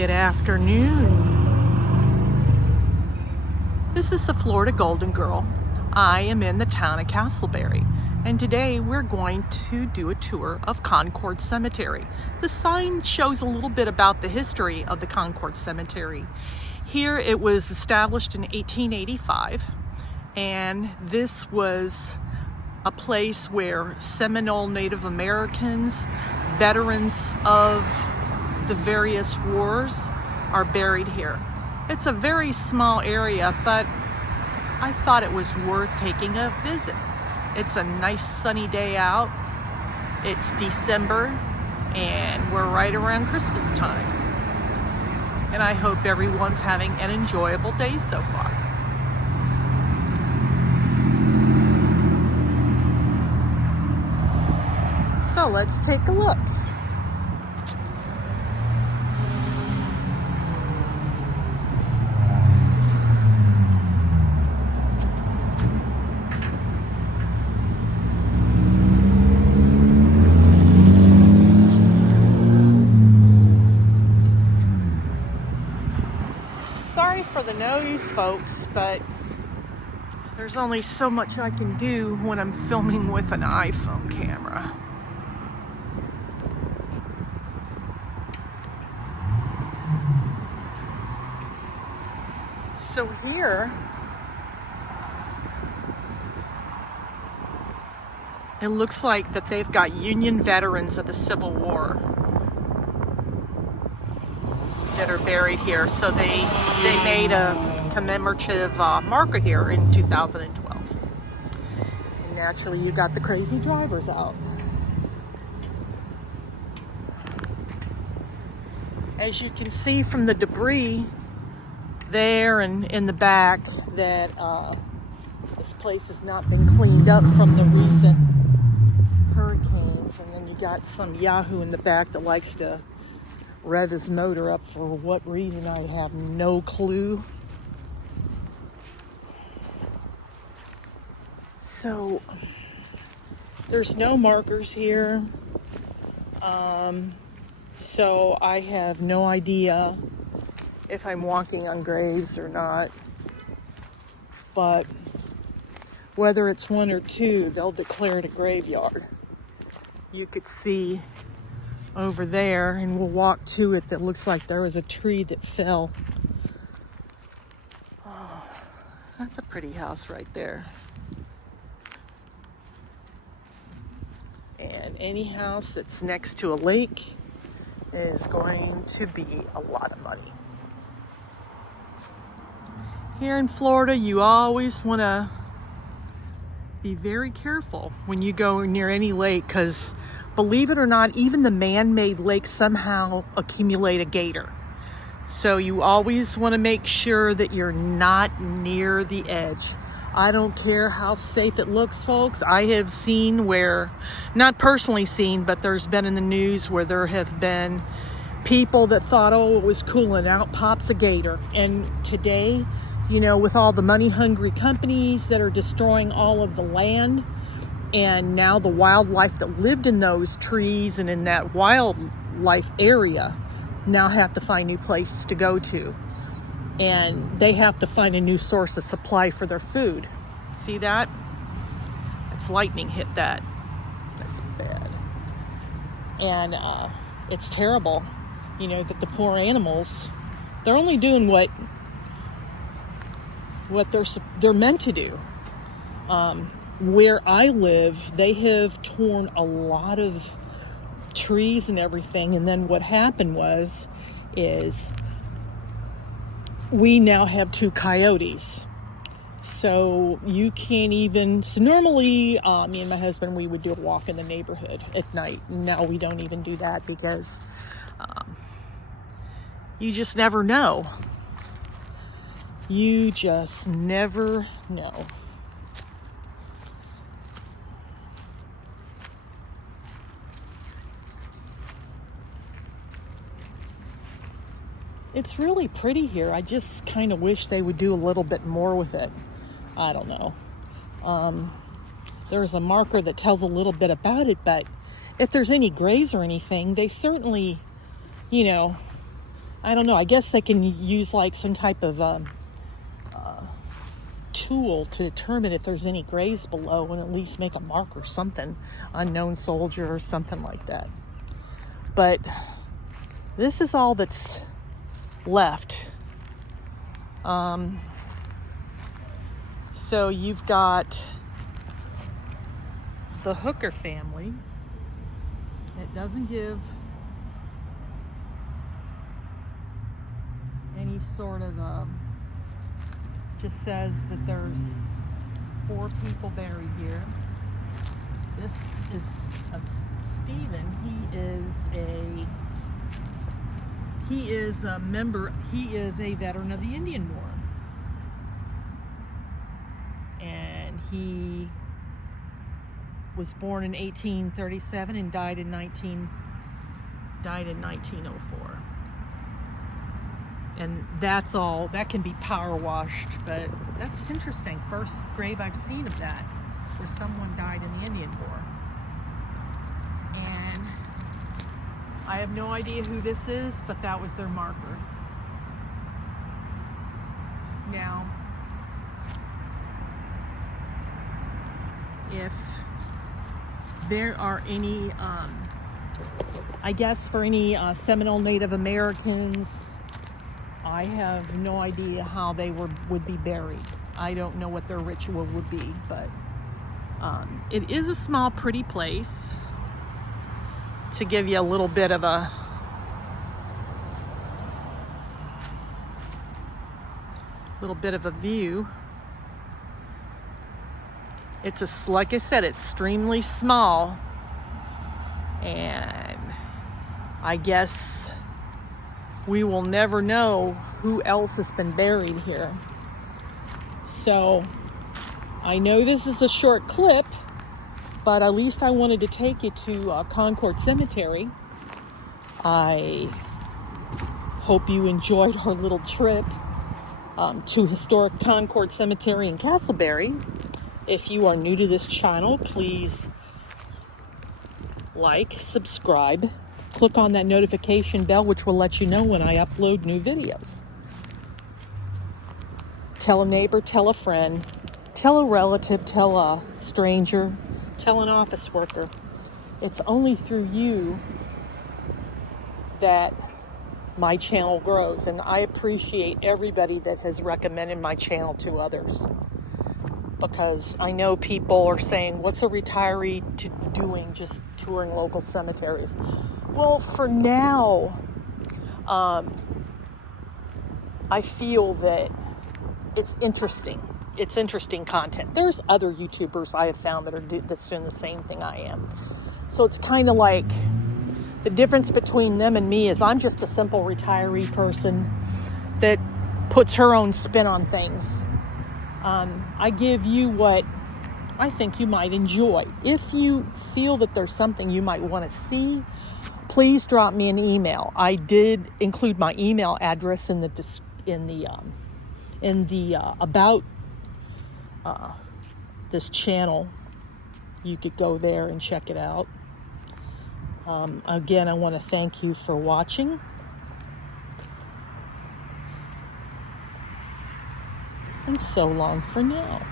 Good afternoon. This is the Florida Golden Girl. I am in the town of Casselberry, and today we're going to do a tour of Concord Cemetery. The sign shows a little bit about the history of the Concord Cemetery. Here it was established in 1885, and this was a place where Seminole Native Americans, veterans of the various wars, are buried here. It's a very small area, but I thought it was worth taking a visit. It's a nice sunny day out. It's December, and we're right around Christmas time. And I hope everyone's having an enjoyable day so far. So let's take a look. Sorry for the noise, folks, but there's only so much I can do when I'm filming with an iPhone camera. So here, it looks like that they've got Union veterans of the Civil War that are buried here. So they made a commemorative marker here in 2012. And naturally you got the crazy drivers out. As you can see from the debris there and in the back, that this place has not been cleaned up from the recent hurricanes. And then you got some yahoo in the back that likes to rev his motor up for what reason, I have no clue. So there's no markers here, so I have no idea if I'm walking on graves or not, but whether it's one or two, they'll declare it a graveyard. You could see over there, and we'll walk to it, that looks like there was a tree that fell. Oh, that's a pretty house right there. And any house that's next to a lake is going to be a lot of money. Here in Florida, you always want to be very careful when you go near any lake, because believe it or not, even the man-made lakes somehow accumulate a gator. So you always want to make sure that you're not near the edge. I don't care how safe it looks, folks. I have seen where, not personally seen, but there's been in the news where there have been people that thought, oh, it was cool, and out pops a gator. And today, you know, with all the money-hungry companies that are destroying all of the land, and now the wildlife that lived in those trees and in that wildlife area now have to find new places to go to. And they have to find a new source of supply for their food. See that? It's lightning hit that. That's bad. And it's terrible, you know, that the poor animals, they're only doing what they're meant to do. Where I live, they have torn a lot of trees and everything, and then what happened is we now have 2 coyotes. So you can't even, so normally me and my husband, we would do a walk in the neighborhood at night. Now we don't even do that because you just never know. You just never know. It's really pretty here. I just kind of wish they would do a little bit more with it. I don't know. There's a marker that tells a little bit about it, but if there's any grays or anything, they certainly, you know, I don't know. I guess they can use like some type of tool to determine if there's any graves below and at least make a mark or something. Unknown soldier or something like that. But this is all that's left. So you've got the Hooker family. It doesn't give any sort of just says that there's 4 people buried here. This is Stephen. He is a member. He is a veteran of the Indian War, and he was born in 1837 and died in 1904. And that's all. That can be power washed, but that's interesting. First grave I've seen of that, where someone died in the Indian War. And I have no idea who this is, but that was their marker. Now, if there are any, I guess for any Seminole Native Americans, I have no idea how they would be buried. I don't know what their ritual would be, but it is a small, pretty place to give you a little bit of a view. It's like I said, it's extremely small, and I guess we will never know who else has been buried here. So I know this is a short clip, but at least I wanted to take you to Concord Cemetery. I hope you enjoyed our little trip to historic Concord Cemetery in Casselberry. If you are new to this channel, please like, subscribe, click on that notification bell, which will let you know when I upload new videos. Tell a neighbor, tell a friend, tell a relative, tell a stranger, tell an office worker. It's only through you that my channel grows, and I appreciate everybody that has recommended my channel to others, because I know people are saying, what's a retiree doing just touring local cemeteries? Well, for now, I feel that it's interesting. It's interesting content. There's other YouTubers I have found that's doing the same thing I am. So it's kind of like the difference between them and me is I'm just a simple retiree person that puts her own spin on things. I give you what I think you might enjoy. If you feel that there's something you might want to see, please drop me an email. I did include my email address in the about this channel. You could go there and check it out. Again, I want to thank you for watching. And so long for now.